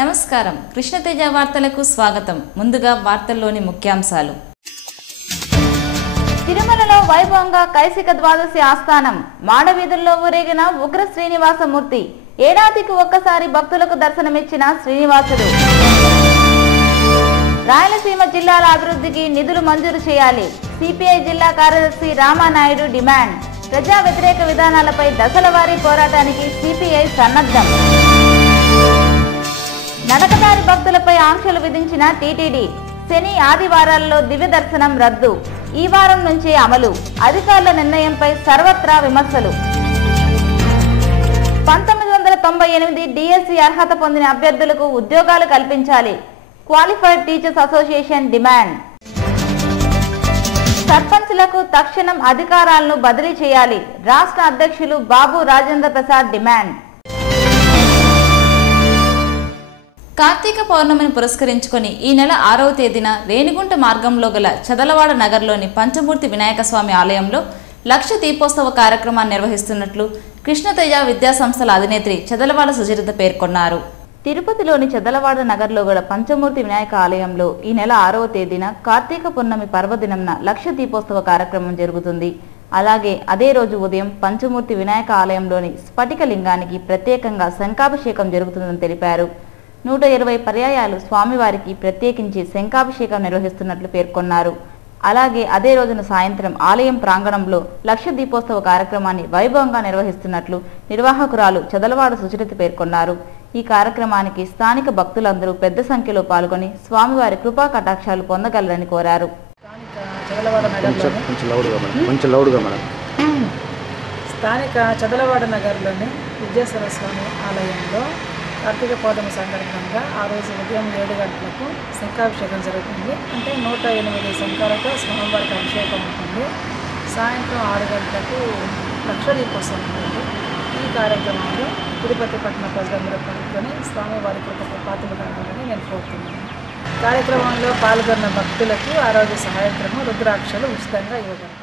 నమస్కారం కృష్ణతేజ వార్తలకు స్వాగతం. ముందుగా వార్తల్లోని ముఖ్యాంశాలు. తిరుమలలో వైభవంగా కైసిక ద్వాదశి ఆస్థానం. మాడవీధుల్లో ఊరేగిన ఉగ్ర శ్రీనివాసమూర్తి. ఏడాదికి ఒక్కసారి భక్తులకు దర్శనమిచ్చిన శ్రీనివాసుడు. రాయలసీమ జిల్లాల అభివృద్ధికి నిధులు మంజూరు చేయాలి. సిపిఐ జిల్లా కార్యదర్శి రామానాయుడు డిమాండ్. ప్రజా వ్యతిరేక విధానాలపై దశల వారీ పోరాటానికి సిపిఐ సన్నద్ధం. నడకదారి భక్తులపై ఆంక్షలు విధించిన టీటీడీ. శని ఆదివారాల్లో దివ్య దర్శనం రద్దు. ఈ వారం నుంచే అమలు. అధికారుల నిర్ణయంపై సర్వత్రా విమర్శలు. 1998 డిఎస్సి అర్హత పొందిన అభ్యర్థులకు ఉద్యోగాలు కల్పించాలి. Qualified teachers association demand. సర్పంచ్లకు తక్షణం అధికారాలను బదిలీ చేయాలి. రాష్ట్ర అధ్యక్షులు బాబు రాజేంద్ర ప్రసాద్ డిమాండ్. కార్తీక పౌర్ణమిని పురస్కరించుకొని ఈ నెల 6వ తేదీన రేణిగుంట మార్గంలో గల చదలవాడ నగర్లోని పంచమూర్తి వినాయక స్వామి ఆలయంలో లక్ష దీపోత్సవ కార్యక్రమాన్ని నిర్వహిస్తున్నట్లు కృష్ణతేజ విద్యాసంస్థల అధినేత్రి చదలవాడ సుచరిత పేర్కొన్నారు. తిరుపతిలోని చదలవాడ నగర్లో గల పంచమూర్తి వినాయక ఆలయంలో ఈ నెల 6వ తేదీన కార్తీక పౌర్ణమి పర్వదినంన లక్ష దీపోత్సవ కార్యక్రమం జరుగుతుంది. అలాగే అదే రోజు ఉదయం పంచమూర్తి వినాయక ఆలయంలోని స్ఫటిక లింగానికి ప్రత్యేకంగా శంఖాభిషేకం జరుగుతుందని తెలిపారు. 120 పర్యాయాలు స్వామివారికి ప్రత్యేకించి శంఖాభిషేకం నిర్వహిస్తున్నట్లు పేర్కొన్నారు. అలాగే అదే రోజున సాయంత్రం ఆలయం ప్రాంగణంలో లక్ష దీపోత్సవ కార్యక్రమాన్ని వైభవంగా నిర్వహిస్తున్నట్లు నిర్వాహకురాలు చదలవాడ సుచరిత పేర్కొన్నారు. ఈ కార్యక్రమానికి స్థానిక భక్తులందరూ పెద్ద సంఖ్యలో పాల్గొని స్వామివారి కృపా కటాక్షాలు పొందగలరని కోరారు. స్థానిక చదలవాడ నగర్లోని విద్యాశ్వర స్వామి ఆలయంలో కార్తీక పౌర్ణమి సందర్భంగా ఆ రోజు ఉదయం 7 గంటలకు శంఖాభిషేకం జరుగుతుంది. అంటే 108 శంఖాలతో స్వామివారికి అభిషేకం ఉంటుంది. సాయంత్రం 6 గంటలకు లక్ష దీపోత్సవం ఉంటుంది. ఈ కార్యక్రమంలో తిరుపతి పట్టణ ప్రజలందరూ పాల్గొని స్వామివారి కృపకు పాత్రలు కావాలని నేను కోరుతున్నాను. కార్యక్రమంలో పాల్గొన్న భక్తులకు ఆ రోజు సాయంత్రం రుద్రాక్షలు ఉచితంగా ఇవ్వబడతాయి.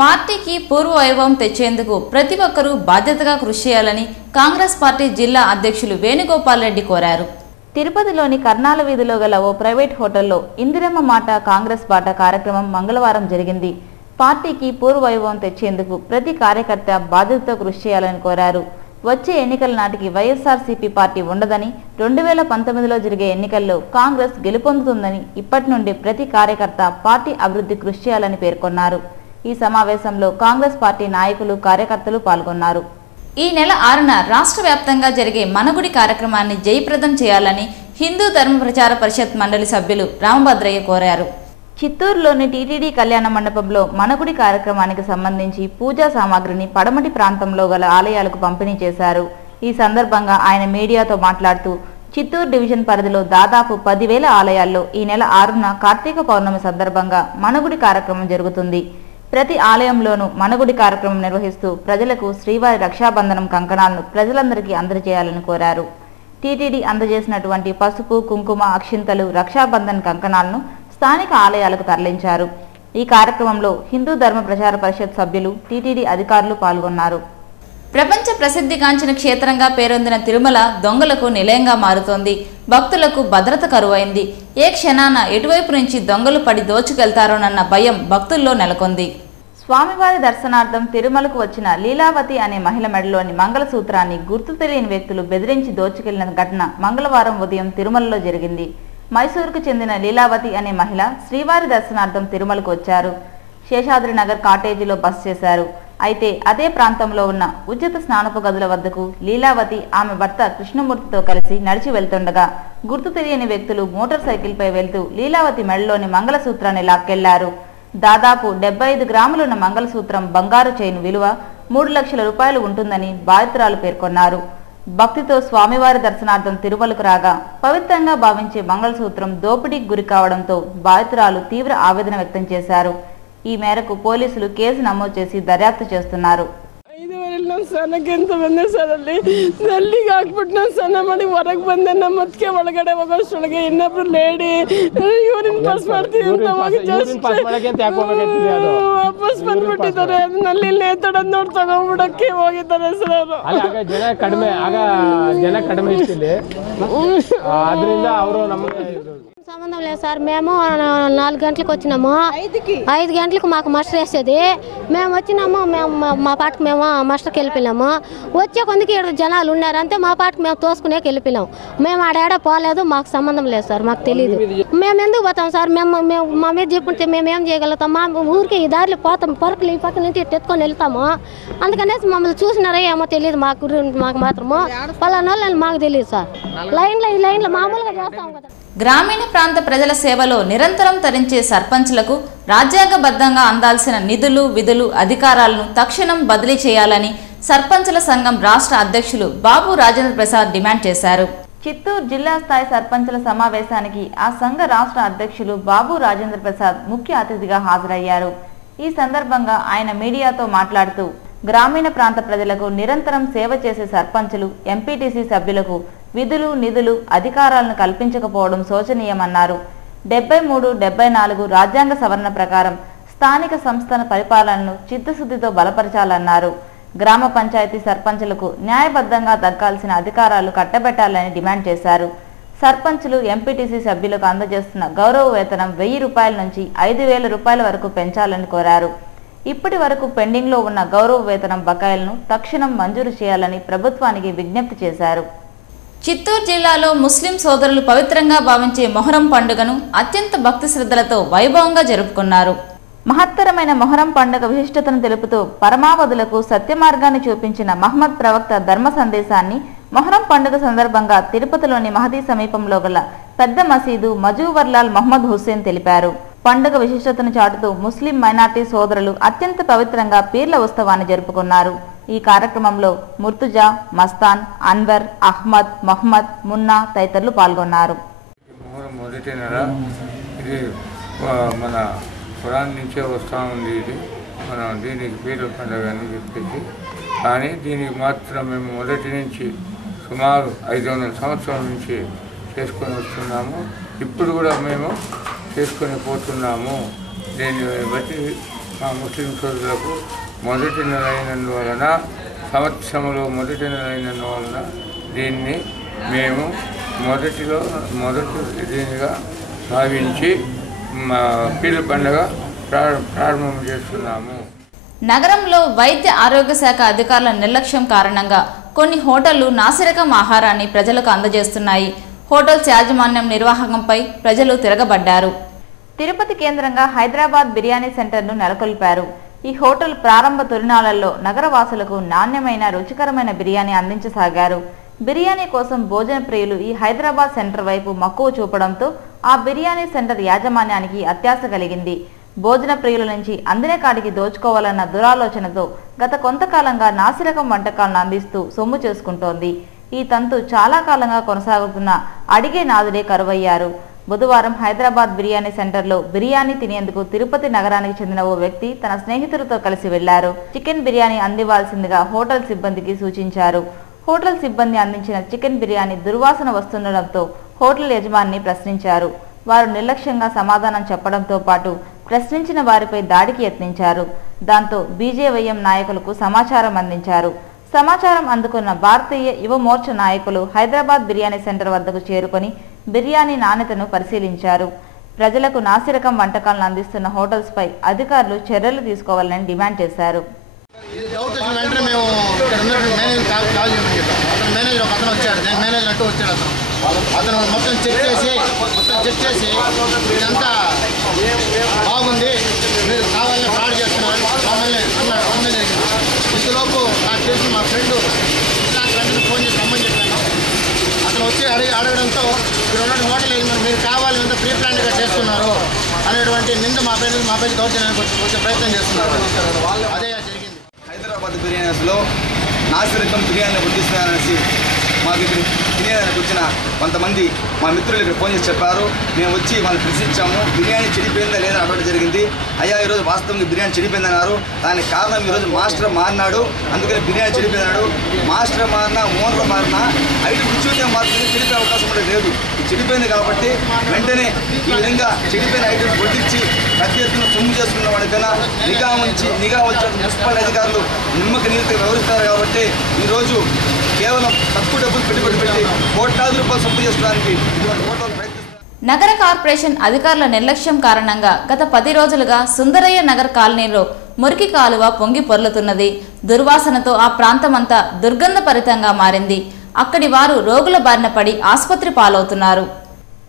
పార్టీకి పూర్వ వైభవం తెచ్చేందుకు ప్రతి ఒక్కరూ బాధ్యతగా కృషి చేయాలని కాంగ్రెస్ పార్టీ జిల్లా అధ్యక్షులు వేణుగోపాల్ రెడ్డి కోరారు. తిరుపతిలోని కర్నాల వీధిలో గల ఓ ప్రైవేట్ హోటల్లో ఇందిరమ్మ మాట కాంగ్రెస్ బాట కార్యక్రమం మంగళవారం జరిగింది. పార్టీకి పూర్వ వైభవం తెచ్చేందుకు ప్రతి కార్యకర్త బాధ్యతతో కృషి చేయాలని కోరారు. వచ్చే ఎన్నికల నాటికి వైఎస్ఆర్సీపీ పార్టీ ఉండదని, 2019లో జరిగే ఎన్నికల్లో కాంగ్రెస్ గెలుపొందుతుందని, ఇప్పటి నుండి ప్రతి కార్యకర్త పార్టీ అభివృద్ధి కృషి చేయాలని పేర్కొన్నారు. ఈ సమావేశంలో కాంగ్రెస్ పార్టీ నాయకులు, కార్యకర్తలు పాల్గొన్నారు. ఈ నెల 6న రాష్ట్ర వ్యాప్తంగా జరిగే మనగుడి కార్యక్రమాన్ని జయప్రదం చేయాలని హిందూ ధర్మ ప్రచార పరిషత్ మండలి సభ్యులు రామభద్రయ్య కోరారు. చిత్తూరులోని టీటీడీ కళ్యాణ మండపంలో మనగుడి కార్యక్రమానికి సంబంధించి పూజా సామాగ్రిని పడమటి ప్రాంతంలో గల ఆలయాలకు పంపిణీ చేశారు. ఈ సందర్భంగా ఆయన మీడియాతో మాట్లాడుతూ చిత్తూరు డివిజన్ పరిధిలో దాదాపు 10,000 ఆలయాల్లో ఈ నెల 6న కార్తీక పౌర్ణమి సందర్భంగా మనగుడి కార్యక్రమం జరుగుతుంది. ప్రతి ఆలయంలోనూ మనగుడి కార్యక్రమం నిర్వహిస్తూ ప్రజలకు శ్రీవారి రక్షాబంధనం కంకణాలను ప్రజలందరికీ అందజేయాలని కోరారు. టీటీడీ అందజేసినటువంటి పసుపు, కుంకుమ, అక్షింతలు, రక్షాబంధన్ కంకణాలను స్థానిక ఆలయాలకు తరలించారు. ఈ కార్యక్రమంలో హిందూ ధర్మ ప్రచార పరిషత్ సభ్యులు, టీటీడీ అధికారులు పాల్గొన్నారు. ప్రపంచ ప్రసిద్ధిగాంచిన క్షేత్రంగా పేరొందిన తిరుమల దొంగలకు నిలయంగా మారుతోంది. భక్తులకు భద్రత కరువైంది. ఏ క్షణాన ఎటువైపు నుంచి దొంగలు పడి దోచుకెళ్తారోనన్న భయం భక్తుల్లో నెలకొంది. స్వామివారి దర్శనార్థం తిరుమలకు వచ్చిన లీలావతి అనే మహిళ మెడలోని మంగళసూత్రాన్ని గుర్తు తెలియని వ్యక్తులు బెదిరించి దోచుకెళ్లిన ఘటన మంగళవారం ఉదయం తిరుమలలో జరిగింది. మైసూరుకు చెందిన లీలావతి అనే మహిళ శ్రీవారి దర్శనార్థం తిరుమలకు వచ్చారు. శేషాద్రి నగర్ కాటేజీలో బస చేశారు. అయితే అదే ప్రాంతంలో ఉన్న ఉచిత స్నానపు గదుల వద్దకు లీలావతి, ఆమె భర్త కృష్ణమూర్తితో కలిసి నడిచి వెళ్తుండగా గుర్తు తెలియని వ్యక్తులు మోటార్ సైకిల్పై వెళ్తూ లీలావతి మెడలోని మంగళసూత్రాన్ని లాక్కెళ్లారు. దాదాపు 75 గ్రాములున్న మంగళసూత్రం బంగారు చైన్ విలువ 3 లక్షల రూపాయలు ఉంటుందని బాధితురాలు పేర్కొన్నారు. భక్తితో స్వామివారి దర్శనార్థం తిరుమలకు రాగా పవిత్రంగా భావించే మంగళసూత్రం దోపిడీకి గురి కావడంతో బాధితురాలు తీవ్ర ఆవేదన వ్యక్తం చేశారు. ఈ మేరకు పోలీసులు కేసు నమోదు చేసి దర్యాప్తు చేస్తున్నారు. 5,000 ಸರ್ ನಾಕೆಂತ ಬಂದೆ ಸರ್ ಅಲ್ಲಿಗೆ ಹಾಕ್ಬಿಟ್ಟು ನಾನು ಸ್ನಾನ ಮಾಡಿ ಹೊರಗೆ ಬಂದೆ. ನಮ್ಮ ಮತ್ತಿಗೆ ಒಳಗಡೆ ಹೋಗೋಷ್ಟೊಳಗೆ ಇನ್ನೊಬ್ರು ಲೇಡಿ ಯೂರಿನ್ ಪಾಸ್ ಮಾಡ್ತೀವಿ ಅಂತ ವಾಪಸ್ ಬಂದ್ಬಿಟ್ಟಿದ್ದಾರೆ. ಅದನ್ನಲ್ಲಿ ನೇತಾಡೋದು ನೋಡಿ ತಗೊಂಡ್ಬಿಡಕ್ಕೆ ಹೋಗಿದ್ದಾರೆ ಸರ್ ಅವರು. ಜನ ಕಡಿಮೆ ಇಷ್ಟಿಲ್ಲಿ ಅದರಿಂದ ಅವರು ನಮಗೆ సంబంధం లేదు సార్. మేము 4 గంటలకు వచ్చినాము. 5 గంటలకు మాకు మస్టర్ వేసేది. మేము వచ్చినాము, మా పాటకు మేము మస్టర్కి వెళ్ళిపోయాము. వచ్చే కొందికి 7 జనాలు ఉన్నారు అంతే. మా పాటకు మేము తోసుకునే వెళ్ళిపోయాము. మేము ఆడ పోలేదు, మాకు సంబంధం లేదు సార్, మాకు తెలియదు. మేము ఎందుకు పోతాం సార్? మేము మా మీద చెప్పుంటే మేము ఏం చేయగలుగుతాం? మా ఊరికి ఈ దారిలో పోతాం, పొరకలు ఈ పక్క నుంచి ఎత్తుకొని వెళ్తాము. అందుకనేసి మమ్మల్ని చూసినారో ఏమో తెలియదు. మాకు మాత్రము పలానా మాకు తెలియదు సార్. ఈ లైన్లో మామూలుగా చేస్తాం కదా. గ్రామీణ ప్రాంత ప్రజల సేవలో నిరంతరం తరించే సర్పంచ్లకు రాజ్యాంగబద్ధంగా అందాల్సిన నిధులు, విధులు, అధికారాలను తక్షణం బదిలీ చేయాలని సర్పంచుల సంఘం రాష్ట్ర అధ్యక్షులు బాబు రాజేంద్ర ప్రసాద్ డిమాండ్ చేశారు. చిత్తూరు జిల్లా స్థాయి సర్పంచుల సమావేశానికి ఆ సంఘ రాష్ట్ర అధ్యక్షులు బాబు రాజేంద్ర ప్రసాద్ ముఖ్య అతిథిగా హాజరయ్యారు. ఈ సందర్భంగా ఆయన మీడియాతో మాట్లాడుతూ గ్రామీణ ప్రాంత ప్రజలకు నిరంతరం సేవ చేసే సర్పంచులు, ఎంపీటీసీ సభ్యులకు విధులు, నిధులు, అధికారాలను కల్పించకపోవడం శోచనీయమన్నారు. 73, 74 రాజ్యాంగ సవరణ ప్రకారం స్థానిక సంస్థల పరిపాలనను చిత్తశుద్ధితో బలపరచాలన్నారు. గ్రామ పంచాయతీ సర్పంచులకు న్యాయబద్ధంగా దక్కాల్సిన అధికారాలు కట్టబెట్టాలని డిమాండ్ చేశారు. సర్పంచులు, ఎంపీటీసీ సభ్యులకు అందజేస్తున్న గౌరవ వేతనం 1000 రూపాయల నుంచి 5000 రూపాయల వరకు పెంచాలని కోరారు. ఇప్పటి వరకు పెండింగ్లో ఉన్న గౌరవ వేతనం బకాయిలను తక్షణం మంజూరు చేయాలని ప్రభుత్వానికి విజ్ఞప్తి చేశారు. చిత్తూరు జిల్లాలో ముస్లిం సోదరులు పవిత్రంగా భావించే మొహరం పండుగను అత్యంత భక్తి శ్రద్ధలతో వైభవంగా జరుపుకున్నారు. మహత్తరమైన మొహరం పండుగ విశిష్టతను తెలుపుతూ పరమావధులకు సత్య మార్గాన్ని చూపించిన మహమ్మద్ ప్రవక్త ధర్మ సందేశాన్ని మొహరం పండుగ సందర్భంగా తిరుపతిలోని మహదీ సమీపంలో గల పెద్ద మసీదు మజూవర్లాల్ మహమ్మద్ హుస్సేన్ తెలిపారు. పండుగ విశిష్టతను చాటుతూ ముస్లిం మైనార్టీ సోదరులు అత్యంత పవిత్రంగా పీర్ల ఉత్సవాన్ని జరుపుకున్నారు. ఈ కార్యక్రమంలో ముర్తుజా, మస్తాన్, అన్వర్, అహ్మద్, మహమ్మద్, మున్నా తదితరులు పాల్గొన్నారు. మొదటి నెల ఇది మన ఖురాన్ నుంచే వస్తూ ఉంది. ఇది మనం దీనికి పీర్ల పండుగ అని చెప్పేసి, కానీ దీనికి మాత్రం మేము మొదటి నుంచి సుమారు 500 సంవత్సరాల నుంచి చేసుకొని వస్తున్నాము. ఇప్పుడు కూడా మేము చేసుకొని పోతున్నాము. దీన్ని బట్టి మా ముస్లిం సోదరులకు మొదటి నెల అయినందువలన, సంవత్సరంలో మొదటి నెల అయినందువలన దీన్ని మేము మొదటి దీనిగా భావించి మా పీర్ల పండుగ ప్రారంభం చేస్తున్నాము. నగరంలో వైద్య ఆరోగ్య శాఖ అధికారుల నిర్లక్ష్యం కారణంగా కొన్ని హోటళ్లు నాసిరకం ఆహారాన్ని ప్రజలకు అందజేస్తున్నాయి. హోటల్స్ యాజమాన్యం నిర్వాహకంపై ప్రజలు తిరగబడ్డారు. తిరుపతి కేంద్రంగా హైదరాబాద్ బిర్యానీ సెంటర్ను నెలకొల్పారు. ఈ హోటల్ ప్రారంభ తొలినాళ్లలో నగరవాసులకు నాణ్యమైన, రుచికరమైన బిర్యానీ అందించసాగారు. బిర్యానీ కోసం భోజన ప్రియులు ఈ హైదరాబాద్ సెంటర్ వైపు మక్కువ చూపడంతో ఆ బిర్యానీ సెంటర్ యాజమాన్యానికి అత్యాశ కలిగింది. భోజన ప్రియుల నుంచి అందిన కాడికి దోచుకోవాలన్న దురాలోచనతో గత కొంతకాలంగా నాసిరకం వంటకాలను అందిస్తూ సొమ్ము చేసుకుంటోంది. ఈ తంతు చాలా కాలంగా కొనసాగుతున్న అడిగే నాదుడే కరువయ్యారు. బుధవారం హైదరాబాద్ బిర్యానీ సెంటర్లో బిర్యానీ తినేందుకు తిరుపతి నగరానికి చెందిన ఓ వ్యక్తి తన స్నేహితులతో కలిసి వెళ్లారు. చికెన్ బిర్యానీ అందివ్వాల్సిందిగా హోటల్ సిబ్బందికి సూచించారు. హోటల్ సిబ్బంది అందించిన చికెన్ బిర్యానీ దుర్వాసన వస్తుండటంతో హోటల్ యజమానిని ప్రశ్నించారు. వారు నిర్లక్ష్యంగా సమాధానం చెప్పడంతో పాటు ప్రశ్నించిన వారిపై దాడికి యత్నించారు. దాంతో బీజేవైఎం నాయకులకు సమాచారం అందించారు. సమాచారం అందుకున్న భారతీయ యువ మోర్చా నాయకులు హైదరాబాద్ బిర్యానీ సెంటర్ వద్దకు చేరుకొని బిర్యానీ నాణ్యతను పరిశీలించారు. ప్రజలకు నాసిరకం వంటకాలను అందిస్తున్న హోటల్స్ పై అధికారులు చర్యలు తీసుకోవాలని డిమాండ్ చేశారు. అతను మొత్తం చెక్ చేసి ఇదంతా బాగుంది, మీరు కావాలని ఫ్రాడ్ చేస్తున్నారు మమ్మల్ని అన్నాడు. ఇంతలోపు నాకు తెలిసి మా ఫ్రెండ్ ఫోన్ చేసి రమ్మని చెప్పాను. అతను వచ్చి అడగడంతో ఇక్కడ ఉన్న హోటల్ యజమాని మీరు కావాలి అంతా ప్రీ ప్లాన్గా చేస్తున్నారు అనేటువంటి నింద మా పైన దౌర్జన్యానికి వచ్చే ప్రయత్నం చేస్తున్నారు. అదే జరిగింది. హైదరాబాద్ బిర్యానీస్లో నాసిరకం బిర్యానీ వడ్డిస్తున్నారనేసి మా దగ్గర తినేదానికి వచ్చిన కొంతమంది మా మిత్రులు ఇక్కడ ఫోన్ చేసి చెప్పారు. మేము వచ్చి వాళ్ళని ప్రశ్నించాము. బిర్యానీ చెడిపోయిందా లేదా అడగడం జరిగింది. అయ్యా ఈరోజు వాస్తవంగా బిర్యానీ చెడిపోయిందన్నారు. దానికి కారణం ఈరోజు మాస్టర్ మారినాడు, అందుకని బిర్యానీ చెడిపోయినాడు. మాస్టర్ మారినా ఓనర్ మారినా ఐటమ్ రుచి మాత్రమే చెడిపోయే అవకాశం కూడా లేదు. ఇది చెడిపోయింది కాబట్టి వెంటనే ఈ విధంగా చెడిపోయిన ఐటమ్ వడ్డించి పెద్ద ఎత్తున సొమ్ము చేసుకున్న వాడికైనా నిఘా వచ్చే మున్సిపల్ అధికారులు నిమ్మక నీతిగా వ్యవహరిస్తారు. కాబట్టి ఈరోజు కేవలం తక్కువ డబ్బులు పెట్టుబడి పెట్టి కోట్లాది రూపాయలు సొమ్ము చేసుకోవడానికి నగర కార్పొరేషన్ అధికారుల నిర్లక్ష్యం కారణంగా గత 10 రోజులుగా సుందరయ్య నగర్ కాలనీలో మురికి కాలువ పొంగి పొర్లుతున్నది. దుర్వాసనతో ఆ ప్రాంతమంతా దుర్గంధభరితంగా మారింది. అక్కడి వారు రోగుల బారిన పడి ఆసుపత్రి పాలవుతున్నారు.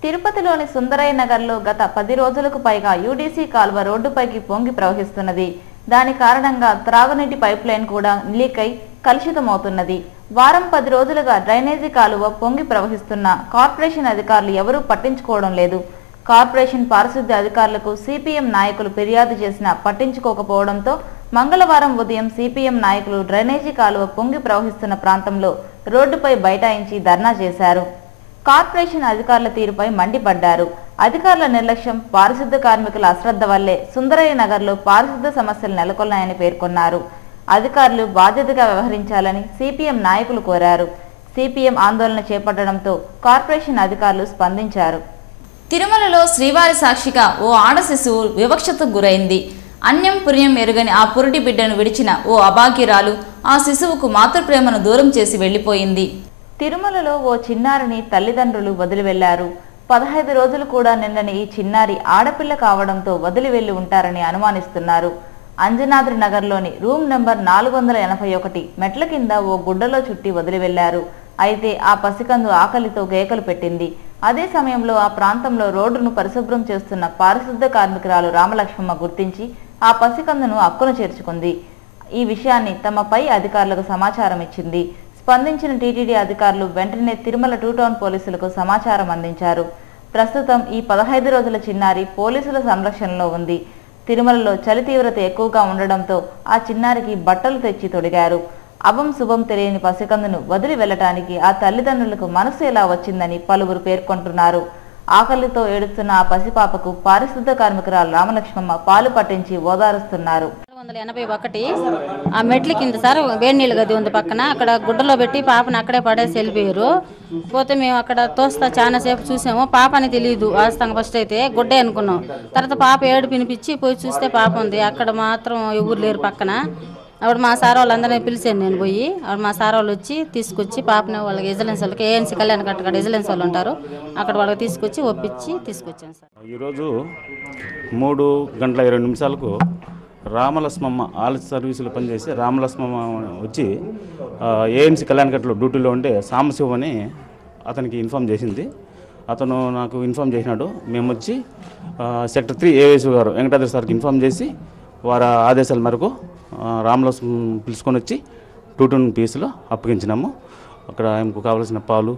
తిరుపతిలోని సుందరయ్య నగర్లో గత 10 రోజులకు పైగా యూడీసీ కాలువ రోడ్డుపైకి పొంగి ప్రవహిస్తున్నది. దాని కారణంగా త్రాగునీటి పైప్ లైన్ కూడా లీక్ అయి కలుషితమవుతున్నది. వారం 10 రోజులుగా డ్రైనేజీ కాలువ పొంగి ప్రవహిస్తున్న కార్పొరేషన్ అధికారులు ఎవరూ పట్టించుకోవడం లేదు. కార్పొరేషన్ పారిశుద్ధ్య అధికారులకు సిపిఎం నాయకులు ఫిర్యాదు చేసినా పట్టించుకోకపోవడంతో మంగళవారం ఉదయం సిపిఎం నాయకులు డ్రైనేజీ కాలువ పొంగి ప్రవహిస్తున్న ప్రాంతంలో రోడ్డుపై బైఠాయించి ధర్నా చేశారు. కార్పొరేషన్ అధికారుల తీరుపై మండిపడ్డారు. అధికారుల నిర్లక్ష్యం, పారిశుద్ధ్య కార్మికుల అశ్రద్ధ వల్లే సుందరయ్య నగర్లో పారిశుద్ధ్య సమస్యలు నెలకొన్నాయని పేర్కొన్నారు. అధికారులు బాధ్యతగా వ్యవహరించాలని సిపిఎం నాయకులు కోరారు. సిపిఎం ఆందోళన చేపట్టడంతో కార్పొరేషన్ అధికారులు స్పందించారు. తిరుమలలో శ్రీవారి సాక్షిగా ఓ ఆడ శిశువు వివక్షతకు గురైంది. అన్యం పుణ్యం ఎరుగని ఆ పురిటి బిడ్డను విడిచిన ఓ అభాగ్యురాలు ఆ శిశువుకు మాతృప్రేమను దూరం చేసి వెళ్లిపోయింది. తిరుమలలో ఓ చిన్నారిని తల్లిదండ్రులు వదిలి వెళ్లారు. 15 రోజులు కూడా నిండని ఈ చిన్నారి ఆడపిల్ల కావడంతో వదిలి వెళ్లి ఉంటారని అనుమానిస్తున్నారు. అంజనాద్రి నగర్లోని రూమ్ నెంబర్ 481 మెట్ల కింద ఓ గుడ్డలో చుట్టి వదిలి వెళ్లారు. అయితే ఆ పసికందు ఆకలితో కేకలు పెట్టింది. అదే సమయంలో ఆ ప్రాంతంలో రోడ్డును పరిశుభ్రం చేస్తున్న పారిశుద్ధ్య కార్మికురాలు రామలక్ష్మమ్మ గుర్తించి ఆ పసికందును అక్కున చేర్చుకుంది. ఈ విషయాన్ని తమ పై అధికారులకు సమాచారం ఇచ్చింది. స్పందించిన టీటీడీ అధికారులు వెంటనే తిరుమల 2 టౌన్ పోలీసులకు సమాచారం అందించారు. ప్రస్తుతం ఈ 15 రోజుల చిన్నారి పోలీసుల సంరక్షణలో ఉంది. తిరుమలలో చలి తీవ్రత ఎక్కువగా ఉండడంతో ఆ చిన్నారికి బట్టలు తెచ్చి తొడిగారు. అభం శుభం తెలియని పసికందును వదిలి వెళ్లటానికి ఆ తల్లిదండ్రులకు మనసు ఎలా వచ్చిందని పలువురు పేర్కొంటున్నారు. ఆకలితో ఏడుస్తున్న ఆ పసిపాపకు పారిశుద్ధ్య కార్మికురాలు రామలక్ష్మమ్మ పాలు పట్టించి ఓదారుస్తున్నారు. 481 ఆ మెట్ల కింద సార్ వేడి నీళ్ళు గది ఉంది పక్కన, అక్కడ గుడ్డలో పెట్టి పాపని అక్కడే పడేసి వెళ్ళిపోయారు. పోతే మేము అక్కడ తోస్తా చాలా సేపు చూసాము, పాప అని తెలియదు. ఆస్తంగా ఫస్ట్ అయితే గుడ్డే అనుకున్నాం. తర్వాత పాప ఏడు పినిపించి పోయి చూస్తే పాప ఉంది. అక్కడ మాత్రం ఎవరు లేరు పక్కన. అప్పుడు మా సార్ వాళ్ళందరినీ పిలిచాను నేను పోయి. అప్పుడు మా సార్ వాళ్ళు వచ్చి తీసుకొచ్చి పాపని వాళ్ళకి విజిలెన్స్ వాళ్ళకి ఏఎన్సీ కళ్యాణ కట్ట విజిలెన్స్ వాళ్ళు ఉంటారు, అక్కడ వాళ్ళకి తీసుకొచ్చి ఒప్పించి తీసుకొచ్చాను సార్. ఈరోజు 3:20 రామలక్ష్మమ్మ ఆల్ సర్వీసులు పనిచేసి రామలక్ష్మమ్మ వచ్చి ఏఎన్సీ కళ్యాణకట్లో డ్యూటీలో ఉంటే సాంబశివం అని అతనికి ఇన్ఫామ్ చేసింది. అతను నాకు ఇన్ఫామ్ చేసినాడు. మేము వచ్చి సెక్టర్ 3 ఏఎస్ఓ గారు వెంకటాద్రి సార్కి ఇన్ఫామ్ చేసి వారి ఆదేశాల మేరకు రామలక్ష్మం పిలుచుకొని వచ్చి 2 టౌన్ పీసులో అప్పగించినాము. అక్కడ ఆయనకు కావాల్సిన పాలు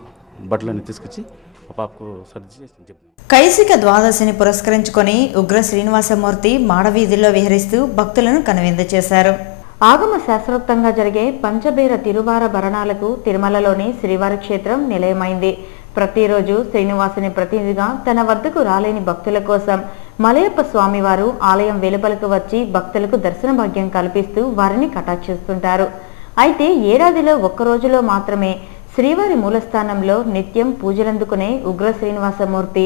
బట్టలన్నీ తీసుకొచ్చి ఆ పాపకు సర్ది చెప్పాము. కైసిక ద్వాదశిని పురస్కరించుకొని ఉగ్ర శ్రీనివాసమూర్తి మాడవీధిలో విహరిస్తూ భక్తులను కనువిందు చేశారు. ఆగమ శాస్త్రోక్తంగా జరిగే పంచబేర తిరువార భరణాలకు తిరుమలలోని శ్రీవారి క్షేత్రం నిలయమైంది. ప్రతిరోజు శ్రీనివాసుని ప్రతినిధిగా తన వద్దకు రాలేని భక్తుల కోసం మలయప్ప స్వామివారు ఆలయం వెలుపలకు వచ్చి భక్తులకు దర్శన భాగ్యం కల్పిస్తూ వారిని కటాక్షిస్తుంటారు. అయితే ఏడాదిలో ఒక్క రోజులో మాత్రమే శ్రీవారి మూలస్థానంలో నిత్యం పూజలందుకునే ఉగ్ర శ్రీనివాసమూర్తి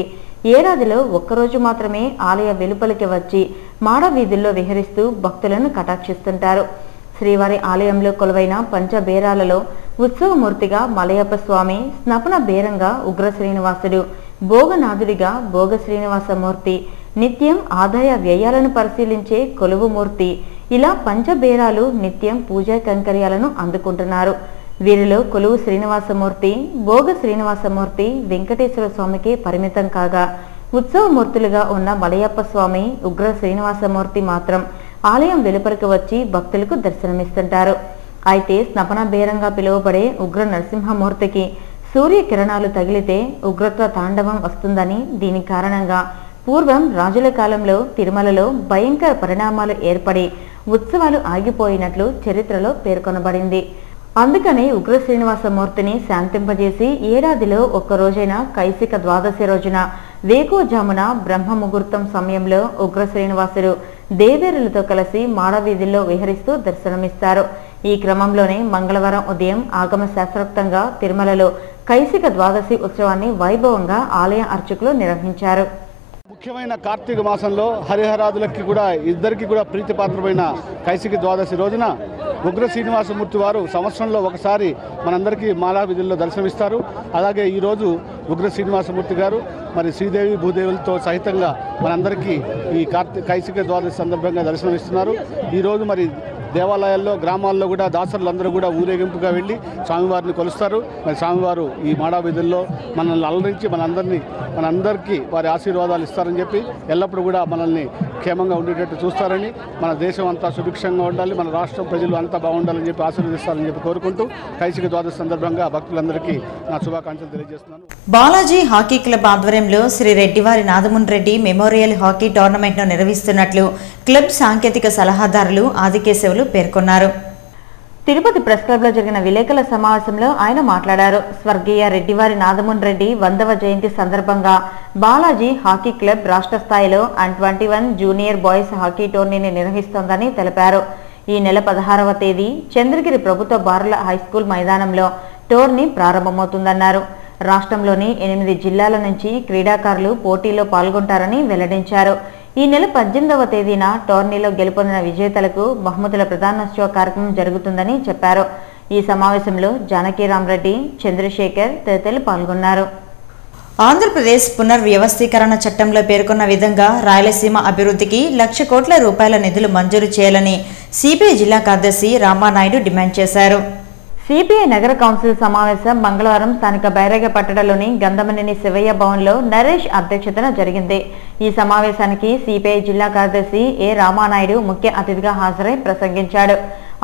ఏడాదిలో ఒక్కరోజు మాత్రమే ఆలయ వెలుపలికి వచ్చి మాడ వీధుల్లో విహరిస్తూ భక్తులను కటాక్షిస్తుంటారు. శ్రీవారి ఆలయంలో కొలువైన పంచబేరాలలో ఉత్సవమూర్తిగా మలయప్ప స్వామి, స్నపన బేరంగా ఉగ్ర శ్రీనివాసుడు, భోగనాథుడిగా భోగ శ్రీనివాసమూర్తి, నిత్యం ఆదాయ వ్యయాలను పరిశీలించే కొలువుమూర్తి, ఇలా పంచబేరాలు నిత్యం పూజా కైంకర్యాలను అందుకుంటున్నారు. వీరిలో కొలువు శ్రీనివాసమూర్తి, భోగ శ్రీనివాసమూర్తి వెంకటేశ్వర స్వామికి పరిమితం కాగా ఉత్సవమూర్తులుగా ఉన్న మలయప్ప స్వామి, ఉగ్ర శ్రీనివాసమూర్తి మాత్రం ఆలయం వెలుపలకు వచ్చి భక్తులకు దర్శనమిస్తుంటారు. అయితే స్నపన బేరంగా పిలువబడే ఉగ్ర నరసింహమూర్తికి సూర్యకిరణాలు తగిలితే ఉగ్రత్వ తాండవం వస్తుందని, దీని కారణంగా పూర్వం రాజుల కాలంలో తిరుమలలో భయంకర పరిణామాలు ఏర్పడి ఉత్సవాలు ఆగిపోయినట్లు చరిత్రలో పేర్కొనబడింది. అందుకని ఉగ్ర శ్రీనివాసమూర్తిని శాంతింపజేసి ఏడాదిలో ఒక్కరోజైన కైసిక ద్వాదశి రోజున వేకోజామున బ్రహ్మ ముహూర్తం సమయంలో ఉగ్ర శ్రీనివాసుడు దేవేరులతో కలిసి మాడవీధుల్లో విహరిస్తూ దర్శనమిస్తారు. ఈ క్రమంలోనే మంగళవారం ఉదయం ఆగమ శాస్త్రోక్తంగా తిరుమలలో కైసిక ద్వాదశి ఉత్సవాన్ని వైభవంగా ఆలయ అర్చకులు నిర్వహించారు. ముఖ్యమైన కార్తీక మాసంలో హరిహరాదులకి కూడా ఇద్దరికి కూడా ప్రీతిపాత్రమైన కైసిక ద్వాదశి రోజున ఉగ్ర శ్రీనివాసమూర్తి వారు సంవత్సరంలో ఒకసారి మనందరికీ మాలా విధుల్లో దర్శనమిస్తారు. అలాగే ఈరోజు ఉగ్ర శ్రీనివాసమూర్తి గారు మరి శ్రీదేవి భూదేవులతో సహితంగా మనందరికీ ఈ కైసిక ద్వాదశి సందర్భంగా దర్శనమిస్తున్నారు. ఈరోజు మరి దేవాలయాల్లో గ్రామాల్లో కూడా దాసరులందరూ కూడా ఊరేగింపుగా వెళ్ళి స్వామివారిని కొలుస్తారు. మరి స్వామివారు ఈ మాడా వీధుల్లో మనల్ని అలరించి మనందరికీ వారి ఆశీర్వాదాలు ఇస్తారని చెప్పి ఎల్లప్పుడూ కూడా మనల్ని క్షేమంగా ఉండేటట్టు చూస్తారని, మన దేశం అంతా సుభిక్షంగా ఉండాలి, మన రాష్ట్రం ప్రజలు అంతా బాగుండాలని చెప్పి ఆశీర్వదిస్తారని చెప్పి కోరుకుంటూ కైసిక ద్వాదశి సందర్భంగా భక్తులందరికీ నా శుభాకాంక్షలు తెలియజేస్తున్నాను. బాలాజీ హాకీ క్లబ్ ఆధ్వర్యంలో శ్రీ రెడ్డివారి నాదమున్ రెడ్డి మెమోరియల్ హాకీ టోర్నమెంట్ను నిర్వహిస్తున్నట్లు క్లబ్ సాంకేతిక సలహాదారులు ఆదికేశవులు పేర్కొన్నారు. తిరుపతి ప్రెస్ క్లబ్లో జరిగిన విలేకరుల సమావేశంలో ఆయన మాట్లాడారు. స్వర్గీయ రెడ్డివారి నాదమున్ రెడ్డి 100వ జయంతి సందర్భంగా బాలాజీ హాకీ క్లబ్ రాష్ట్ర స్థాయిలో అండ్21 జూనియర్ బాయ్స్ హాకీ టోర్నీని నిర్వహిస్తోందని తెలిపారు. ఈ నెల 16వ తేదీ చంద్రగిరి ప్రభుత్వ బారుల హైస్కూల్ మైదానంలో టోర్నీ ప్రారంభమవుతుందన్నారు. రాష్ట్రంలోని 8 జిల్లాల నుంచి క్రీడాకారులు పోటీలో పాల్గొంటారని వెల్లడించారు. ఈ నెల 18వ తేదీన టోర్నీలో గెలుపొందిన విజేతలకు బహుమతుల ప్రదానోత్సవ కార్యక్రమం జరుగుతుందని చెప్పారు. ఈ సమావేశంలో జానకీరామరెడ్డి, చంద్రశేఖర్ తదితరులు పాల్గొన్నారు. ఆంధ్రప్రదేశ్ పునర్వ్యవస్థీకరణ చట్టంలో పేర్కొన్న విధంగా రాయలసీమ అభివృద్ధికి 1,00,000 కోట్ల రూపాయల నిధులు మంజూరు చేయాలని సిపిఐ జిల్లా కార్యదర్శి రామానాయుడు డిమాండ్ చేశారు. సిపిఐ నగర కౌన్సిల్ సమావేశం మంగళవారం స్థానిక బైరాగపట్టణలోని గంధమనేని శివయ్య భవన్లో నరేష్ అధ్యక్షతన జరిగింది. ఈ సమావేశానికి సిపిఐ జిల్లా కార్యదర్శి ఏ రామానాయుడు ముఖ్య అతిథిగా హాజరై ప్రసంగించాడు.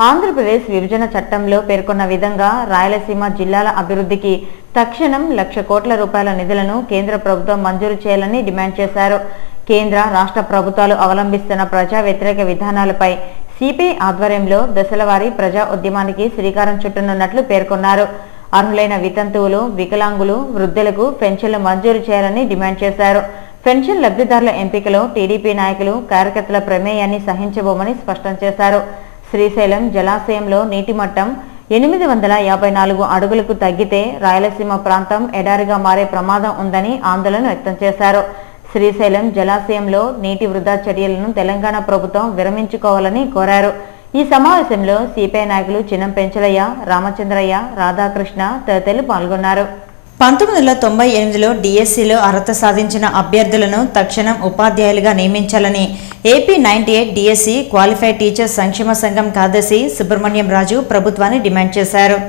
ఆంధ్రప్రదేశ్ విభజన చట్టంలో పేర్కొన్న విధంగా రాయలసీమ జిల్లాల అభివృద్ధికి తక్షణం 1,00,000 కోట్ల రూపాయల నిధులను కేంద్ర ప్రభుత్వం మంజూరు చేయాలని డిమాండ్ చేశారు. కేంద్ర రాష్ట్ర ప్రభుత్వాలు అవలంబిస్తున్న ప్రజా వ్యతిరేక విధానాలపై సిపిఐ ఆధ్వర్యంలో దశలవారీ ప్రజా ఉద్యమానికి శ్రీకారం చుట్టనున్నట్లు పేర్కొన్నారు. అర్హులైన వితంతువులు, వికలాంగులు, వృద్ధులకు పెన్షన్లు మంజూరు చేయాలని డిమాండ్ చేశారు. పెన్షన్ లబ్ధిదారుల ఎంపికలో టీడీపీ నాయకులు, కార్యకర్తల ప్రమేయాన్ని సహించబోమని స్పష్టం చేశారు. శ్రీశైలం జలాశయంలో నీటి మట్టం 854 అడుగులకు తగ్గితే రాయలసీమ ప్రాంతం ఎడారిగా మారే ప్రమాదం ఉందని ఆందోళన వ్యక్తం చేశారు. శ్రీశైలం జలాశయంలో నీటి వృధా చర్యలను తెలంగాణ ప్రభుత్వం విరమించుకోవాలని కోరారు. ఈ సమావేశంలో సిపిఐ నాయకులు చిన్నం పెంచలయ్య, రామచంద్రయ్య, రాధాకృష్ణ తదితరులు పాల్గొన్నారు. 1998లో డిఎస్సిలో అర్హత సాధించిన అభ్యర్థులను తక్షణం ఉపాధ్యాయులుగా నియమించాలని ఏపీ 98 డిఎస్సి క్వాలిఫైడ్ టీచర్స్ సంక్షేమ సంఘం కార్యదర్శి సుబ్రహ్మణ్యం రాజు ప్రభుత్వాన్ని డిమాండ్ చేశారు.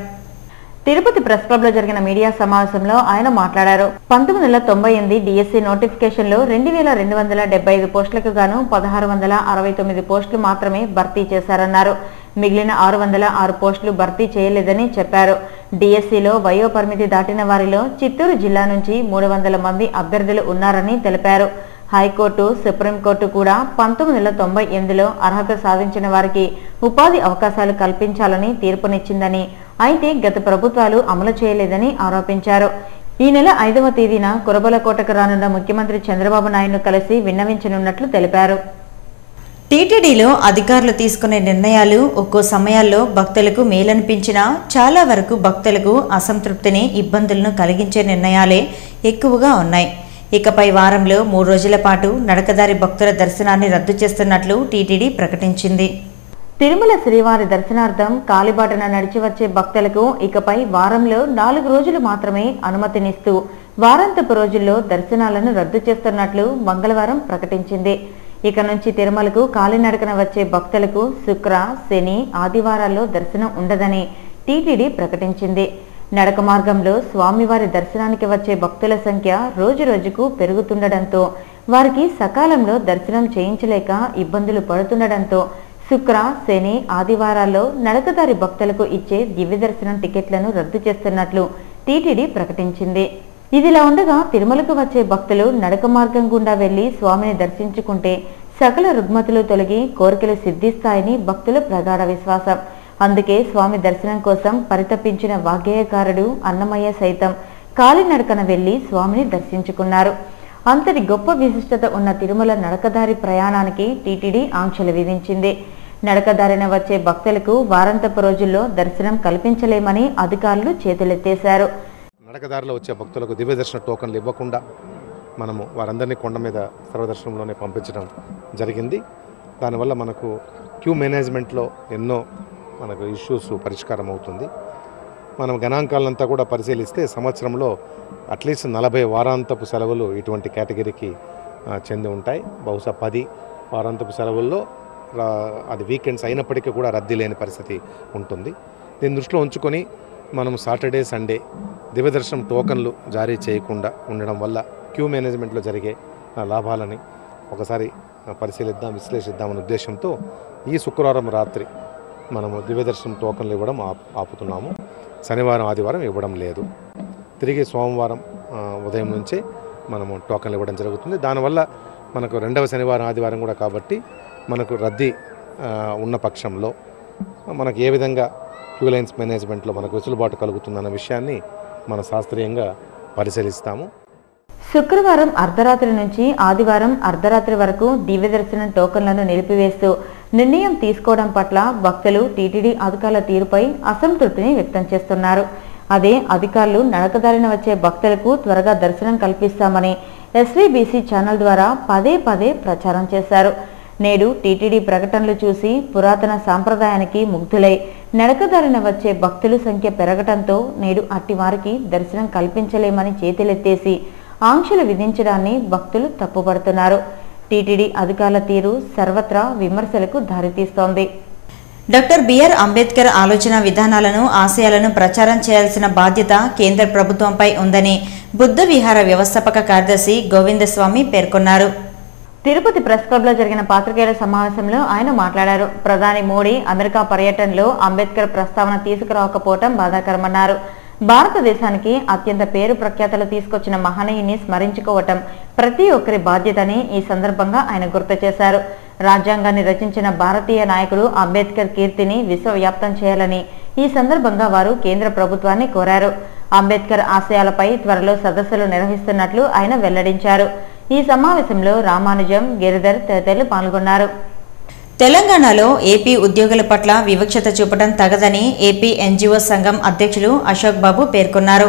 తిరుపతి ప్రెస్ క్లబ్ లో జరిగిన మీడియా సమావేశంలో ఆయన మాట్లాడారు. 1998 డిఎస్సి నోటిఫికేషన్లో 2275 పోస్టులకు గాను 1669 పోస్టులు మాత్రమే భర్తీ చేశారన్నారు. మిగిలిన 606 పోస్టులు భర్తీ చేయలేదని చెప్పారు. డిఎస్సిలో వయో పరిమితి దాటిన వారిలో చిత్తూరు జిల్లా నుంచి 300 మంది అభ్యర్థులు ఉన్నారని తెలిపారు. హైకోర్టు, సుప్రీంకోర్టు కూడా 1998లో అర్హత సాధించిన వారికి ఉపాధి అవకాశాలు కల్పించాలని తీర్పునిచ్చిందని, అయితే గత ప్రభుత్వాలు అమలు చేయలేదని ఆరోపించారు. ఈ నెల 5వ తేదీన కురబలకోటకు రానున్న ముఖ్యమంత్రి చంద్రబాబు నాయుడును కలిసి విన్నవించనున్నట్లు తెలిపారు. టీటీడీలో అధికారులు తీసుకునే నిర్ణయాలు ఒక్కో సమయాల్లో భక్తులకు మేలనిపించినా చాలా వరకు భక్తులకు అసంతృప్తిని, ఇబ్బందులను కలిగించే నిర్ణయాలే ఎక్కువగా ఉన్నాయి. ఇకపై వారంలో 3 రోజుల పాటు నడకదారి భక్తుల దర్శనాన్ని రద్దు చేస్తున్నట్లు టీటీడీ ప్రకటించింది. తిరుమల శ్రీవారి దర్శనార్థం కాలిబాటన నడిచి వచ్చే భక్తులకు ఇకపై వారంలో 4 రోజులు మాత్రమే అనుమతినిస్తూ వారాంతపు రోజుల్లో దర్శనాలను రద్దు చేస్తున్నట్లు మంగళవారం ప్రకటించింది. ఇక నుంచి తిరుమలకు కాలినడకన వచ్చే భక్తులకు శుక్ర, శని, ఆదివారాల్లో దర్శనం ఉండదని టీటీడీ ప్రకటించింది. నడక మార్గంలో స్వామివారి దర్శనానికి వచ్చే భక్తుల సంఖ్య రోజురోజుకు పెరుగుతుండటంతో వారికి సకాలంలో దర్శనం చేయించలేక ఇబ్బందులు పడుతుండటంతో శుక్ర, శని, ఆదివారాల్లో నడకదారి భక్తులకు ఇచ్చే దివ్య దర్శనం టికెట్లను రద్దు చేస్తున్నట్లు టీటీడీ ప్రకటించింది. ఇదిలా ఉండగా తిరుమలకు వచ్చే భక్తులు నడక మార్గం గుండా వెళ్లి స్వామిని దర్శించుకుంటే సకల రుగ్మతులు తొలగి కోరికలు సిద్ధిస్తాయని భక్తుల ప్రగాఢ విశ్వాసం. అందుకే స్వామి దర్శనం కోసం పరితపించిన వాగ్గేయకారుడు అన్నమయ్య సైతం కాలినడకన వెళ్లి స్వామిని దర్శించుకున్నారు. అంతటి గొప్ప విశిష్టత ఉన్న తిరుమల నడకదారి ప్రయాణానికి టీటీడీ ఆంక్షలు విధించింది. నడకదారిన వచ్చే భక్తులకు వారాంతపు రోజుల్లో దర్శనం కల్పించలేమని అధికారులు చేతులెత్తేశారు. నడకదారిలో వచ్చే భక్తులకు దివ్య దర్శన టోకన్లు ఇవ్వకుండా మనము వారందరినీ కొండ మీద సర్వదర్శనంలోనే పంపించడం జరిగింది. దానివల్ల మనకు క్యూ మేనేజ్మెంట్లో ఎన్నో మనకు ఇష్యూస్ పరిష్కారం అవుతుంది. మనం గణాంకాలంతా కూడా పరిశీలిస్తే సంవత్సరంలో అట్లీస్ట్ 40 వారాంతపు సెలవులు ఇటువంటి కేటగిరీకి చెంది ఉంటాయి. బహుశా 10 వారాంతపు సెలవుల్లో అది వీకెండ్స్ అయినప్పటికీ కూడా రద్దీ లేని పరిస్థితి ఉంటుంది. దీన్ని దృష్టిలో ఉంచుకొని మనం సాటర్డే సండే దివ్యదర్శనం టోకన్లు జారీ చేయకుండా ఉండడం వల్ల క్యూ మేనేజ్మెంట్లో జరిగే లాభాలని ఒకసారి పరిశీలిద్దాం, విశ్లేషిద్దామనే ఉద్దేశంతో ఈ శుక్రవారం రాత్రి మనము దివ్యదర్శనం టోకన్లు ఇవ్వడం ఆపుతున్నాము. శనివారం ఆదివారం ఇవ్వడం లేదు. తిరిగి సోమవారం ఉదయం నుంచే మనము టోకన్లు ఇవ్వడం జరుగుతుంది. దానివల్ల మనకు రెండవ శనివారం ఆదివారం కూడా కాబట్టి మనకు రద్దీ ఉన్న పక్షంలో మనకు ఏ విధంగా క్యూ లైన్స్ మేనేజ్మెంట్లో మనకు వెసులుబాటు కలుగుతుందన్న విషయాన్ని మన శాస్త్రీయంగా పరిశీలిస్తాము. శుక్రవారం అర్ధరాత్రి నుంచి ఆదివారం అర్ధరాత్రి వరకు దివ్య దర్శనం టోకన్లను నిలిపివేస్తూ నిర్ణయం తీసుకోవడం పట్ల భక్తులు టీటీడీ అధికారుల తీరుపై అసంతృప్తిని వ్యక్తం చేస్తున్నారు. అదే అధికారులు నడకదారిన వచ్చే భక్తులకు త్వరగా దర్శనం కల్పిస్తామని ఎస్వీబీసీ ఛానల్ ద్వారా పదే పదే ప్రచారం చేశారు. నేడు టీటీడీ ప్రకటనలు చూసి పురాతన సాంప్రదాయానికి ముగ్ధులై నడకదారిన వచ్చే భక్తుల సంఖ్య పెరగటంతో నేడు అట్టి వారికి దర్శనం కల్పించలేమని చేతులెత్తేసి ఆంక్షలు విధించడాన్ని భక్తులు తప్పుపడుతున్నారు. టీటీడీ అధికారుల తీరు సర్వత్రా విమర్శలకు దారితీస్తోంది. డాక్టర్ బిఆర్ అంబేద్కర్ ఆలోచన విధానాలను, ఆశయాలను ప్రచారం చేయాల్సిన బాధ్యత కేంద్ర ప్రభుత్వంపై ఉందని బుద్ధ విహార వ్యవస్థాపక కార్యదర్శి గోవిందస్వామి పేర్కొన్నారు. తిరుపతి ప్రెస్ క్లబ్ లో జరిగిన పాత్రికేయుల సమావేశంలో ఆయన మాట్లాడారు. ప్రధాని మోడీ అమెరికా పర్యటనలో అంబేద్కర్ ప్రస్తావన తీసుకురాకపోవటం బాధాకరమన్నారు. భారతదేశానికి అత్యంత పేరు ప్రఖ్యాతలు తీసుకొచ్చిన మహనీయుని స్మరించుకోవటం ప్రతి ఒక్కరి బాధ్యతని ఈ సందర్భంగా ఆయన గుర్తు చేశారు. రాజ్యాంగాన్ని రచించిన భారతీయ నాయకుడు అంబేద్కర్ కీర్తిని విశ్వవ్యాప్తం చేయాలని ఈ సందర్భంగా వారు కేంద్ర ప్రభుత్వాన్ని కోరారు. అంబేద్కర్ ఆశయాలపై త్వరలో సదస్సులు నిర్వహిస్తున్నట్లు ఆయన వెల్లడించారు. ఈ సమావేశంలో రామానుజం, గిరిధర్ తదితరులు పాల్గొన్నారు. తెలంగాణలో ఏపీ ఉద్యోగుల పట్ల వివక్షత చూపడం తగదని ఏపీ ఎన్జీఓ సంఘం అధ్యక్షులు అశోక్ బాబు పేర్కొన్నారు.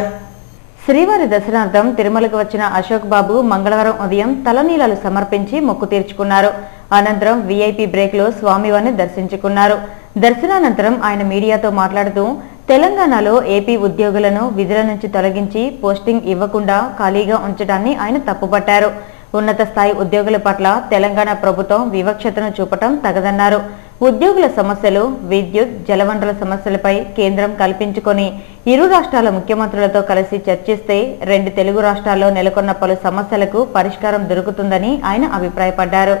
శ్రీవారి దర్శనార్థం తిరుమలకు వచ్చిన అశోక్ బాబు మంగళవారం ఉదయం తలనీలాలు సమర్పించి మొక్కు తీర్చుకున్నారు. అనంతరం వీఐపీ బ్రేక్లో స్వామివారిని దర్శించుకున్నారు. దర్శనానంతరం ఆయన మీడియాతో మాట్లాడుతూ తెలంగాణలో ఏపీ ఉద్యోగులను విధుల నుంచి తొలగించి పోస్టింగ్ ఇవ్వకుండా ఖాళీగా ఉంచడాన్ని ఆయన తప్పుపట్టారు. ఉన్నత స్థాయి ఉద్యోగుల పట్ల తెలంగాణ ప్రభుత్వం వివక్షతను చూపటం తగదన్నారు. ఉద్యోగుల సమస్యలు, విద్యుత్, జలవనరుల సమస్యలపై కేంద్రం కల్పించుకొని ఇరు రాష్ట్రాల ముఖ్యమంత్రులతో కలిసి చర్చిస్తే 2 తెలుగు రాష్ట్రాల్లో నెలకొన్న పలు సమస్యలకు పరిష్కారం దొరుకుతుందని ఆయన అభిప్రాయపడ్డారు.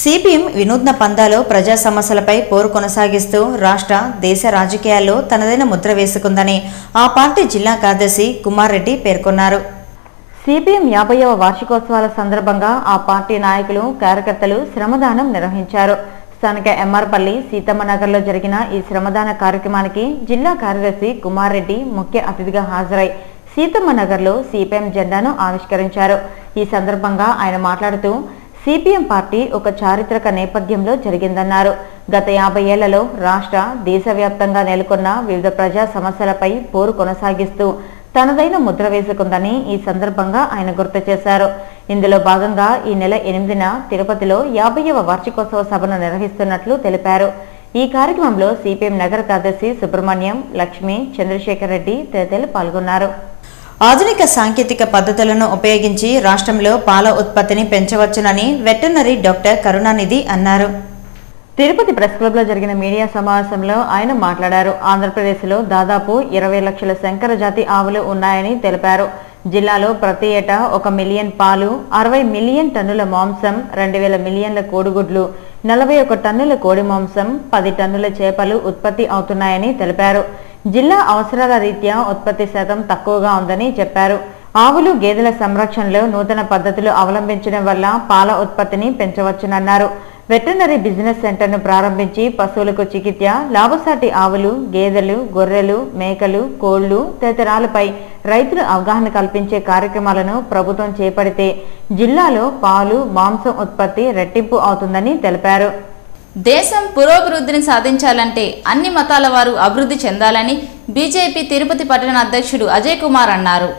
సిపిఎం వినూత్న పందాలో ప్రజా సమస్యలపై పోరు కొనసాగిస్తూ రాష్ట్ర, దేశ రాజకీయాల్లో తనదైన ముద్ర వేసుకుందని ఆ పార్టీ జిల్లా కార్యదర్శి కుమార్ రెడ్డి పేర్కొన్నారు. సిపిఎం 50వ వార్షికోత్సవాల సందర్భంగా ఆ పార్టీ నాయకులు, కార్యకర్తలు శ్రమదానం నిర్వహించారు. స్థానిక ఎంఆర్పల్లి సీతమ్మనగర్లో జరిగిన ఈ శ్రమదాన కార్యక్రమానికి జిల్లా కార్యదర్శి కుమార్ రెడ్డి ముఖ్య అతిథిగా హాజరై సీతమ్మనగర్లో సిపిఎం జెండాను ఆవిష్కరించారు. ఈ సందర్భంగా ఆయన మాట్లాడుతూ సిపిఎం పార్టీ ఒక చారిత్రక నేపథ్యంలో జరిగిందన్నారు. గత 50 ఏళ్లలో రాష్ట్ర, దేశవ్యాప్తంగా నెలకొన్న వివిధ ప్రజా సమస్యలపై పోరు కొనసాగిస్తూ తనదైన ముద్ర వేసుకుందని ఈ సందర్భంగా ఆయన గుర్తు చేశారు. ఇందులో భాగంగా ఈ నెల 8న తిరుపతిలో 50వ వార్షికోత్సవ సభను నిర్వహిస్తున్నట్లు తెలిపారు. ఈ కార్యక్రమంలో సిపిఎం నగర కార్యదర్శి సుబ్రహ్మణ్యం, లక్ష్మి, చంద్రశేఖర్ రెడ్డి తదితరులు పాల్గొన్నారు. ఆధునిక సాంకేతిక పద్ధతులను ఉపయోగించి రాష్ట్రంలో పాల ఉత్పత్తిని పెంచవచ్చునని వెటర్నరీ డాక్టర్ కరుణానిధి అన్నారు. తిరుపతి ప్రెస్ క్లబ్ లో జరిగిన మీడియా సమావేశంలో ఆయన మాట్లాడారు. ఆంధ్రప్రదేశ్లో దాదాపు 20 లక్షల సంకర జాతి ఆవులు ఉన్నాయని తెలిపారు. జిల్లాలో ప్రతి ఏటా 1 మిలియన్ పాలు, 60 మిలియన్ టన్నుల మాంసం, 2000 మిలియన్ల కోడిగుడ్లు, 41 టన్నుల కోడి మాంసం, 10 టన్నుల చేపలు ఉత్పత్తి అవుతున్నాయని తెలిపారు. జిల్లా అవసరాల రీత్యా ఉత్పత్తి శాతం తక్కువగా ఉందని చెప్పారు. ఆవులు, గేదెల సంరక్షణలో నూతన పద్ధతులు అవలంబించడం వల్ల పాల ఉత్పత్తిని పెంచవచ్చునన్నారు. వెటర్నరీ బిజినెస్ సెంటర్ను ప్రారంభించి పశువులకు చికిత్స, లాభసాటి ఆవులు, గేదెలు, గొర్రెలు, మేకలు, కోళ్లు తదితరాలపై రైతులు అవగాహన కల్పించే కార్యక్రమాలను ప్రభుత్వం చేపడితే జిల్లాలో పాలు, మాంసం ఉత్పత్తి రెట్టింపు అవుతుందని తెలిపారు. దేశం పురోభివృద్ధిని సాధించాలంటే అన్ని మతాల వారు అభివృద్ధి చెందాలని బీజేపీ తిరుపతి పట్టణ అధ్యక్షుడు అజయ్ కుమార్ అన్నారు.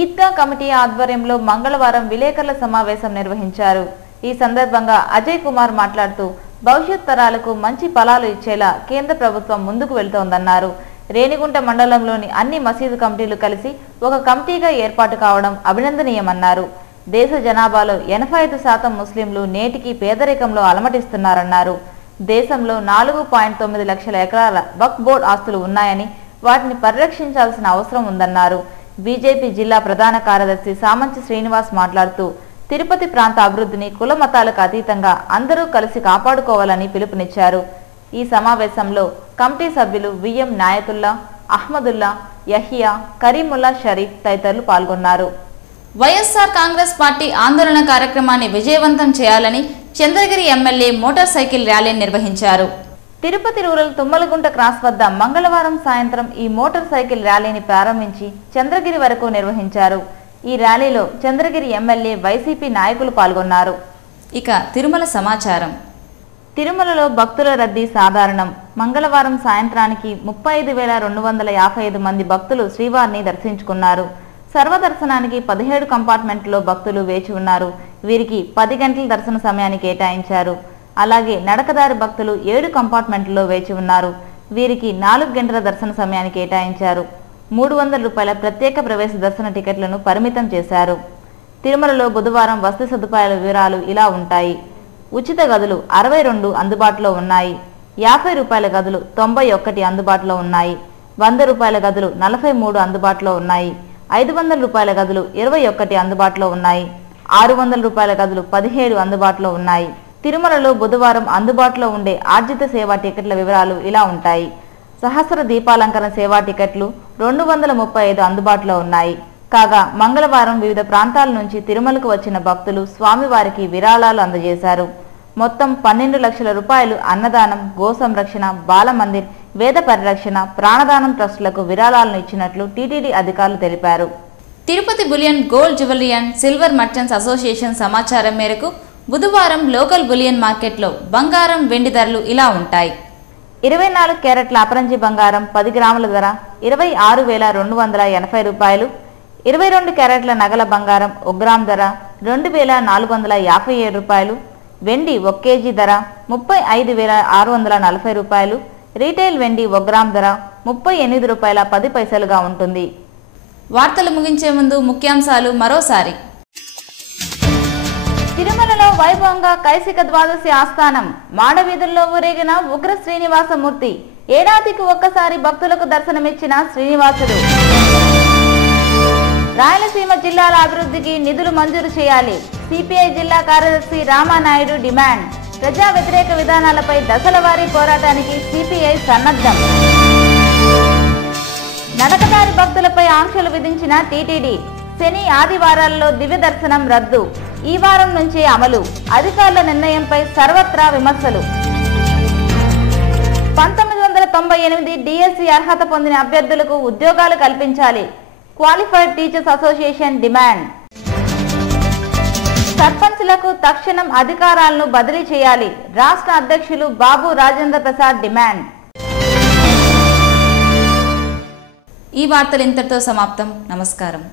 ఈద్గా కమిటీ ఆధ్వర్యంలో మంగళవారం విలేకరుల సమావేశం నిర్వహించారు. ఈ సందర్భంగా అజయ్ కుమార్ మాట్లాడుతూ భవిష్యత్ తరాలకు మంచి ఫలాలు ఇచ్చేలా కేంద్ర ప్రభుత్వం ముందుకు వెళ్తోందన్నారు. రేణిగుంట మండలంలోని అన్ని మసీదు కమిటీలు కలిసి ఒక కమిటీగా ఏర్పాటు కావడం అభినందనీయమన్నారు. దేశ జనాభాలో 85% ముస్లింలు నేటికి పేదరికంలో అలమటిస్తున్నారన్నారు. దేశంలో 4.9 లక్షల ఎకరాల వక్ఫ్ బోర్డు ఆస్తులు ఉన్నాయని వాటిని పరిరక్షించాల్సిన అవసరం ఉందన్నారు. బీజేపీ జిల్లా ప్రధాన కార్యదర్శి సామంచి శ్రీనివాస్ మాట్లాడుతూ తిరుపతి ప్రాంత అభివృద్ధిని కుల మతాలకు అతీతంగా అందరూ కలిసి కాపాడుకోవాలని పిలుపునిచ్చారు. ఈ సమావేశంలో కమిటీ సభ్యులు విఎం నాయతుల్లా, అహ్మదుల్లా, యహియా, కరీముల్లా షరీఫ్ తదితరులు పాల్గొన్నారు. వైఎస్ఆర్ కాంగ్రెస్ పార్టీ ఆందోళన కార్యక్రమాన్ని విజయవంతం చేయాలని చంద్రగిరి ఎమ్మెల్యే మోటార్ సైకిల్ ర్యాలీని నిర్వహించారు. తిరుపతి రూరల్ తుమ్మలగుంట క్రాస్ వద్ద మంగళవారం సాయంత్రం ఈ మోటార్ సైకిల్ ర్యాలీని ప్రారంభించి చంద్రగిరి వరకు నిర్వహించారు. ఈ ర్యాలీలో చంద్రగిరి ఎమ్మెల్యే, వైసీపీ నాయకులు పాల్గొన్నారు. ఇక తిరుమల సమాచారం. తిరుమలలో భక్తుల రద్దీ సాధారణం. మంగళవారం సాయంత్రానికి 35,255 మంది భక్తులు శ్రీవారిని దర్శించుకున్నారు. సర్వదర్శనానికి 17 కంపార్ట్మెంట్లో భక్తులు వేచి ఉన్నారు. వీరికి 10 గంటల దర్శన సమయాన్ని కేటాయించారు. అలాగే నడకదారి భక్తులు 7 కంపార్ట్మెంట్లో వేచి ఉన్నారు. వీరికి 4 గంటల దర్శన సమయాన్ని కేటాయించారు. 300 రూపాయల ప్రత్యేక ప్రవేశ దర్శన టికెట్లను పరిమితం చేశారు. తిరుమలలో బుధవారం వసతి సదుపాయాల వివరాలు ఇలా ఉంటాయి. ఉచిత గదులు 62 అందుబాటులో ఉన్నాయి. 50 రూపాయల గదులు 91 అందుబాటులో ఉన్నాయి. 100 రూపాయల గదులు 43 అందుబాటులో ఉన్నాయి. 500 రూపాయల గదులు 21 అందుబాటులో ఉన్నాయి. 600 రూపాయల గదులు 17 అందుబాటులో ఉన్నాయి. తిరుమలలో బుధవారం అందుబాటులో ఉండే ఆర్జిత సేవా టికెట్ల వివరాలు ఇలా ఉంటాయి. సహస్ర దీపాలంకరణ సేవా టికెట్లు 235 అందుబాటులో ఉన్నాయి. కాగా మంగళవారం వివిధ ప్రాంతాల నుంచి తిరుమలకు వచ్చిన భక్తులు స్వామివారికి విరాళాలు అందజేశారు. మొత్తం 12 లక్షల రూపాయలు అన్నదానం, గో సంరక్షణ, బాలమందిర్, వేద పరిరక్షణ, ప్రాణదానం ట్రస్టులకు విరాళాలను ఇచ్చినట్లు టీటీడీ అధికారులు తెలిపారు. Tirupati bullion gold jewellery and silver merchants association సమాచారం మేరకు బుధవారం లోకల్ బులియన్ మార్కెట్లో బంగారం, వెండి ధరలు ఇలా ఉంటాయి. 24 క్యారెట్ల అపరంజి బంగారం 10 గ్రాముల ధర 26,280 రూపాయలు. 22 క్యారెట్ల నగల బంగారం 1 గ్రామ్ ధర 2,457 రూపాయలు. వెండి 1 కేజీ ధర 35,640 రూపాయలు. రీటైల్ వెండి 1 గ్రామ్ ధర 38 రూపాయల 10 పైసలుగా ఉంటుంది. వార్తలు ముగించే ముందు ముఖ్యాంశాలు మరోసారి. తిరుమలలో వైభవంగా కైసిక ద్వాదశి ఆస్థానం. మాడవీధుల్లో ఊరేగిన ఉగ్ర శ్రీనివాసమూర్తి. ఏడాదికి ఒక్కసారి భక్తులకు దర్శనమిచ్చిన శ్రీనివాసుడు. రాయలసీమ జిల్లాల అభివృద్ధికి నిధులు మంజూరు చేయాలి. సిపిఐ జిల్లా కార్యదర్శి రామానాయుడు డిమాండ్. ప్రజా వ్యతిరేక విధానాలపై దశలవారీ పోరాటానికి సిపిఐ సన్నద్ధం. నడకదారి భక్తులపై ఆంక్షలు విధించిన టీటీడీ. శని, ఆదివారాల్లో దివ్య దర్శనం రద్దు. ఈ వారం నుంచే అమలు. అధికారుల నిర్ణయంపై సర్వత్రా విమర్శలు. 1998 డిఎస్సి అర్హత పొందిన అభ్యర్థులకు ఉద్యోగాలు కల్పించాలి. Qualified teachers association demand. సర్పంచ్లకు తక్షణం అధికారాలను బదిలీ చేయాలి. రాష్ట్ర అధ్యక్షులు బాబు రాజేంద్ర ప్రసాద్ డిమాండ్. ఈ వార్తలు ఇంతటితో సమాప్తం. నమస్కారం.